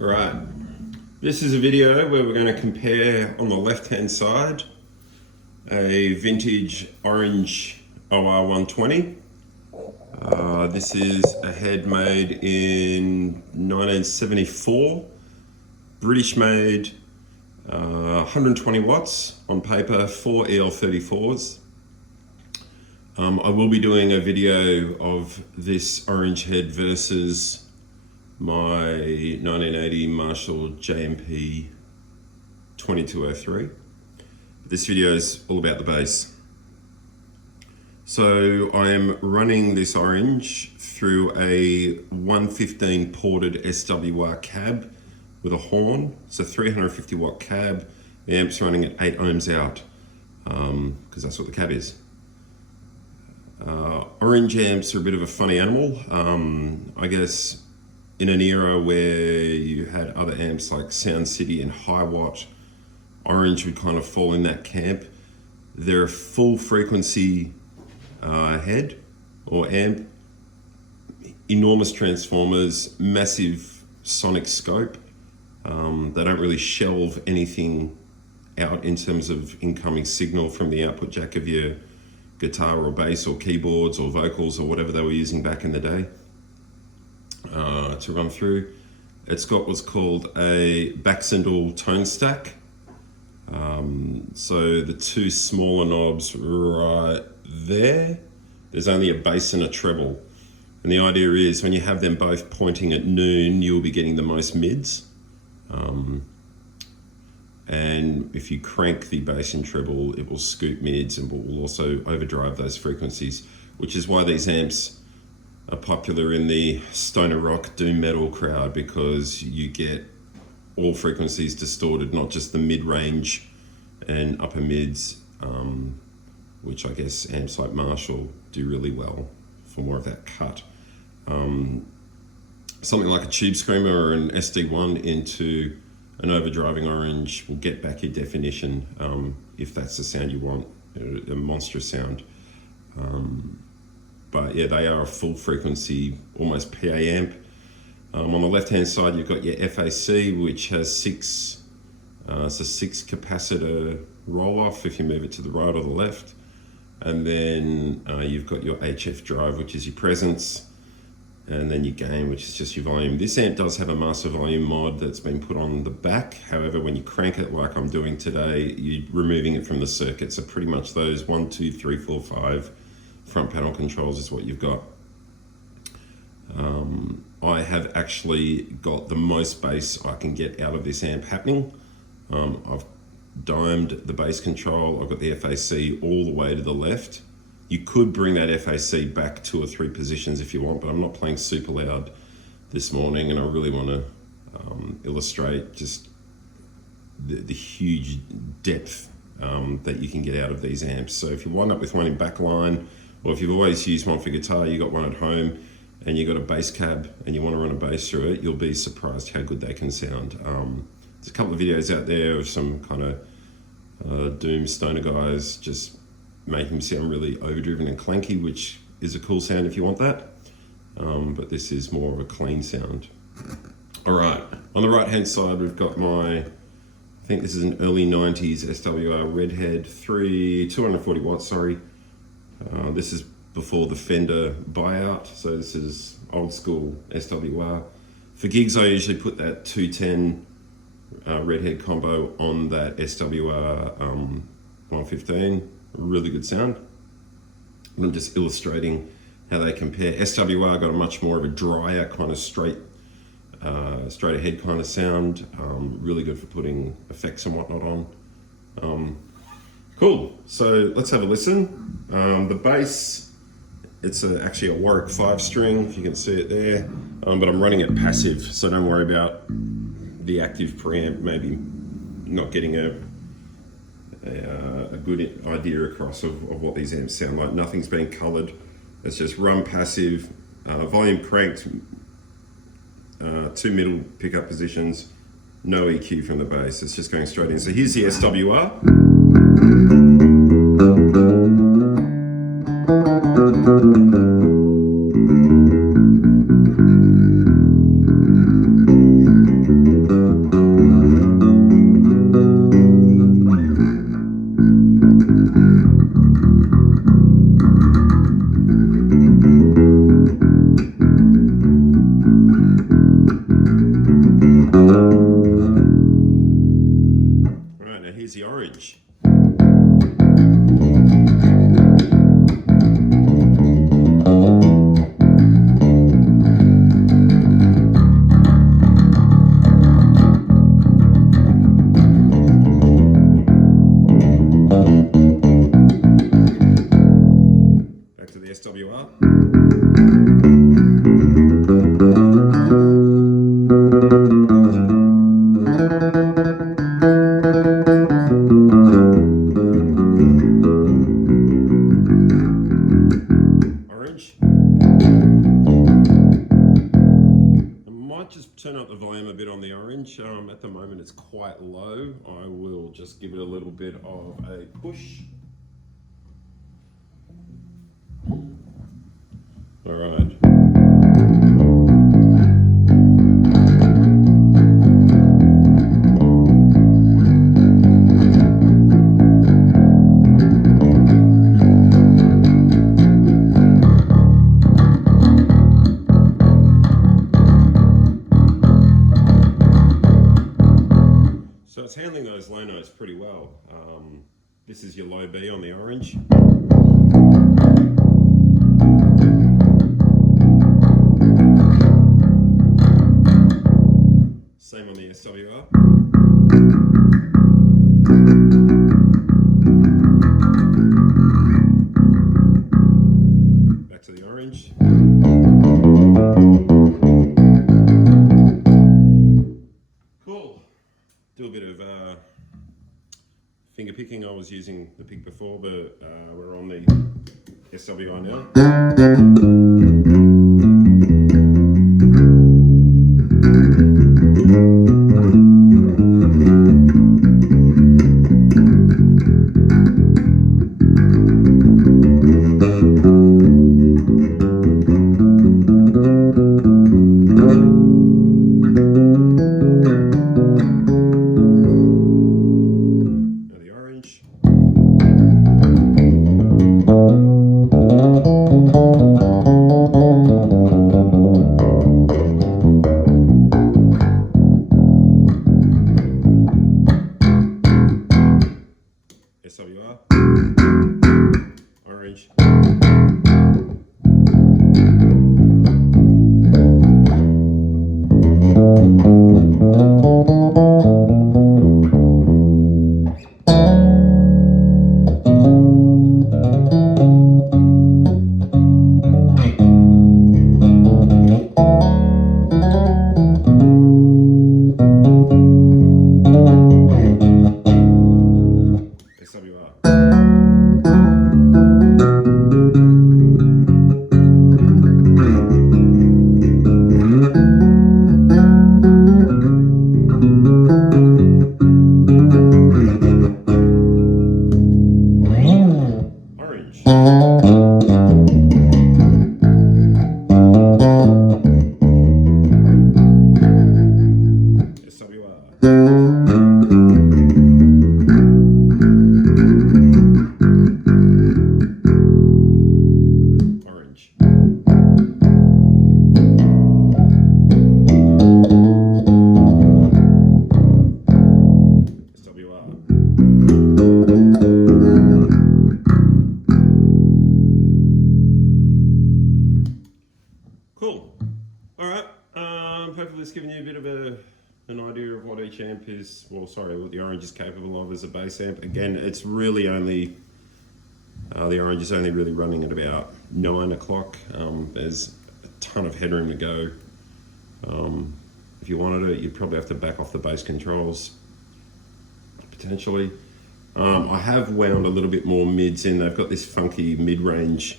Right, this is a video where we're going to compare on the left hand side a vintage orange OR120. This is a head made in 1974, British made, 120 watts on paper, 4 EL34s. I will be doing a video of this orange head versus my 1980 Marshall JMP 2203. This video is all about the bass. So I am running this orange through a 115 ported SWR cab with a horn. It's a 350 watt cab. The amp's running at 8 ohms out because that's what the cab is. Orange amps are a bit of a funny animal. I guess in an era where you had other amps like Sound City and High Watt, orange would kind of fall in that camp. They're a full frequency head or amp, enormous transformers, massive sonic scope. They don't really shelve anything out in terms of incoming signal from the output jack of your guitar or bass or keyboards or vocals or whatever they were using back in the day. To run through, it's got what's called a Baxendal tone stack. So the two smaller knobs right there, there's only a bass and a treble, and the idea is when you have them both pointing at noon, you'll be getting the most mids, and if you crank the bass and treble, it will scoop mids and will also overdrive those frequencies, which is why these amps are popular in the stoner rock doom metal crowd, because you get all frequencies distorted, not just the mid-range and upper mids, which I guess amps like Marshall do really well for more of that cut. Something like a Tube Screamer or an SD1 into an overdriving orange will get back your definition, if that's the sound you want, a monstrous sound. But yeah, they are a full frequency, almost PA amp. On the left hand side, you've got your FAC, which has it's a 6 capacitor roll off if you move it to the right or the left. And then you've got your HF drive, which is your presence, and then your gain, which is just your volume. This amp does have a master volume mod that's been put on the back. However, when you crank it like I'm doing today, you're removing it from the circuit. So pretty much those 1, 2, 3, 4, 5 front panel controls is what you've got. I have actually got the most bass I can get out of this amp happening. I've dimed the bass control. I've got the FAC all the way to the left. You could bring that FAC back 2 or 3 positions if you want, but I'm not playing super loud this morning, and I really want to illustrate just the huge depth that you can get out of these amps. So if you wind up with one in backline, or if you've always used one for guitar, you got one at home, and you got a bass cab and you want to run a bass through it, you'll be surprised how good they can sound. There's a couple of videos out there of some kind of doom stoner guys just making them sound really overdriven and clanky, which is a cool sound if you want that. But this is more of a clean sound. All right, on the right hand side, we've got my, I think this is an early 90s SWR Redhead 240 watts, sorry. This is before the Fender buyout, so this is old school SWR. For gigs, I usually put that 210 Redhead combo on that SWR 115. Really good sound. And I'm just illustrating how they compare. SWR got a much more of a drier kind of straight ahead kind of sound. Really good for putting effects and whatnot on. Cool, so let's have a listen. The bass, it's actually a Warwick 5-string, if you can see it there, but I'm running it passive, so don't worry about the active preamp maybe not getting a good idea across of what these amps sound like. Nothing's been colored, it's just run passive, volume cranked, 2 middle pickup positions, no EQ from the bass, it's just going straight in. So here's the SWR. turn up the volume a bit on the orange. At the moment it's quite low. I will just give it a little bit of a push. All right. So it's handling those low notes pretty well. This is your low B on the orange. Same on the SWR. Back to the orange. Cool. Do a bit of finger picking. I was using the pick before, but we're on the SWR now. SWR, orange. Cool. All right. Hopefully it's given you a bit of an idea of what each amp is, what the orange is capable of as a bass amp. Again, it's really only, the orange is only really running at about 9 o'clock. There's a ton of headroom to go. If you wanted it, you'd probably have to back off the bass controls, potentially. I have wound a little bit more mids in. They've got this funky mid-range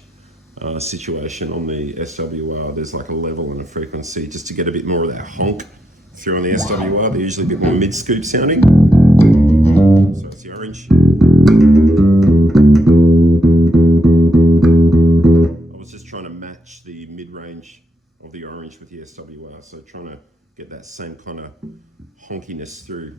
situation on the SWR. There's like a level and a frequency just to get a bit more of that honk through on the SWR. They're usually a bit more mid-scoop sounding. So it's the orange. I was just trying to match the mid-range of the orange with the SWR, so trying to get that same kind of honkiness through.